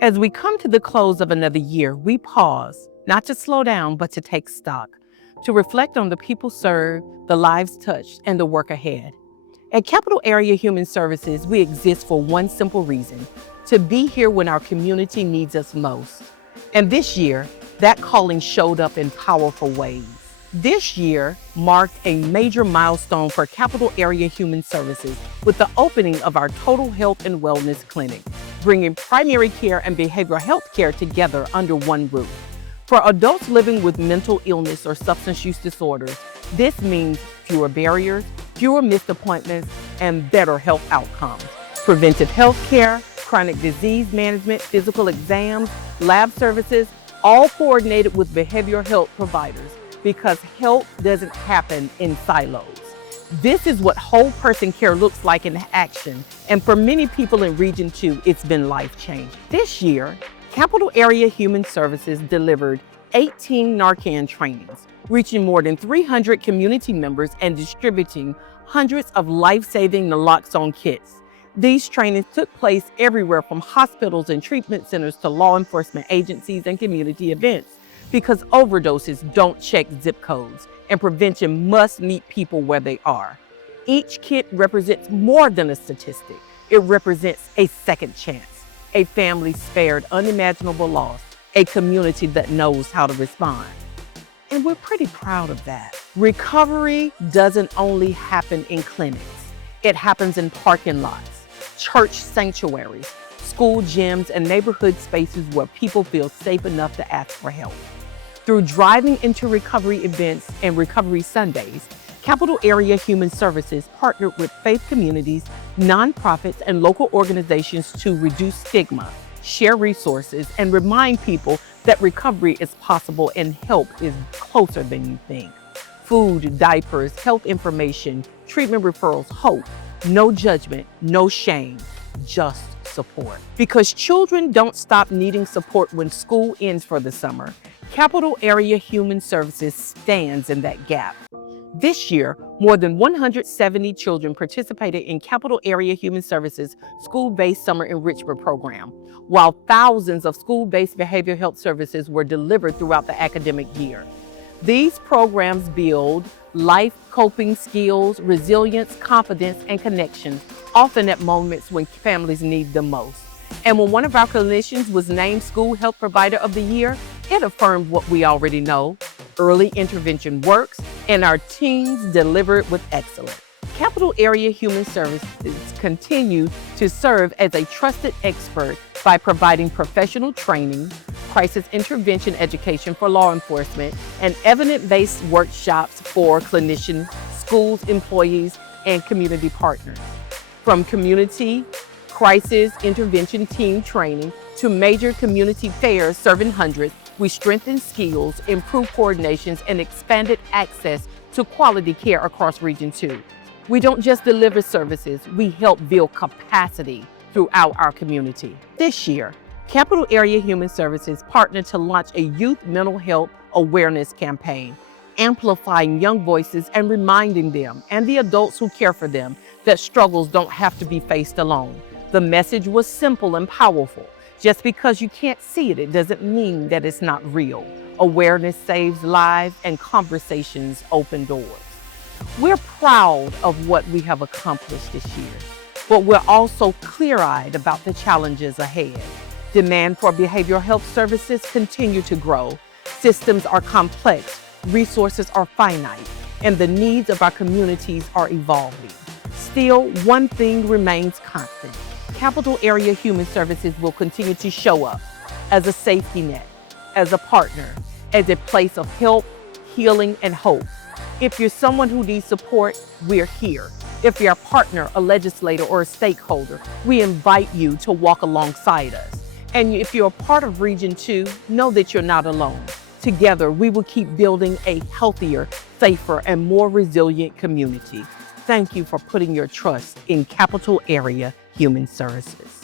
As we come to the close of another year, we pause, not to slow down, but to take stock, to reflect on the people served, the lives touched, and the work ahead. At Capital Area Human Services, we exist for one simple reason: to be here when our community needs us most. And this year, that calling showed up in powerful ways. This year marked a major milestone for Capital Area Human Services with the opening of our Total Health and Wellness Clinic, bringing primary care and behavioral health care together under one roof. For adults living with mental illness or substance use disorders, this means fewer barriers, fewer missed appointments, and better health outcomes. Preventive health care, chronic disease management, physical exams, lab services, all coordinated with behavioral health providers, because health doesn't happen in silos. This is what whole person care looks like in action, and for many people in Region 2, it's been life-changing. This year, Capital Area Human Services delivered 18 Narcan trainings, reaching more than 300 community members and distributing hundreds of life-saving naloxone kits. These trainings took place everywhere from hospitals and treatment centers to law enforcement agencies and community events, because overdoses don't check zip codes, and prevention must meet people where they are. Each kit represents more than a statistic. It represents a second chance, a family spared unimaginable loss, a community that knows how to respond. And we're pretty proud of that. Recovery doesn't only happen in clinics. It happens in parking lots, church sanctuaries, school gyms, and neighborhood spaces where people feel safe enough to ask for help. Through driving into recovery events and Recovery Sundays, Capital Area Human Services partnered with faith communities, nonprofits, and local organizations to reduce stigma, share resources, and remind people that recovery is possible and help is closer than you think. Food, diapers, health information, treatment referrals, hope, no judgment, no shame, just support. Because children don't stop needing support when school ends for the summer, Capital Area Human Services stands in that gap. This year, more than 170 children participated in Capital Area Human Services school-based summer enrichment program, while thousands of school-based behavioral health services were delivered throughout the academic year. These programs build life coping skills, resilience, confidence, and connection, often at moments when families need them most. And when one of our clinicians was named School Health Provider of the Year, it affirmed what we already know: early intervention works, and our teams delivered with excellence. Capital Area Human Services continue to serve as a trusted expert by providing professional training, crisis intervention education for law enforcement, and evidence-based workshops for clinicians, schools, employees, and community partners. From community crisis intervention team training to major community fairs serving hundreds, we strengthened skills, improved coordinations, and expanded access to quality care across Region 2. We don't just deliver services, we help build capacity throughout our community. This year, Capital Area Human Services partnered to launch a youth mental health awareness campaign, amplifying young voices and reminding them and the adults who care for them that struggles don't have to be faced alone. The message was simple and powerful. Just because you can't see it, it doesn't mean that it's not real. Awareness saves lives and conversations open doors. We're proud of what we have accomplished this year, but we're also clear-eyed about the challenges ahead. Demand for behavioral health services continue to grow. Systems are complex, resources are finite, and the needs of our communities are evolving. Still, one thing remains constant. Capital Area Human Services will continue to show up as a safety net, as a partner, as a place of help, healing, and hope. If you're someone who needs support, we're here. If you're a partner, a legislator, or a stakeholder, we invite you to walk alongside us. And if you're a part of Region 2, know that you're not alone. Together, we will keep building a healthier, safer, and more resilient community. Thank you for putting your trust in Capital Area Human Services.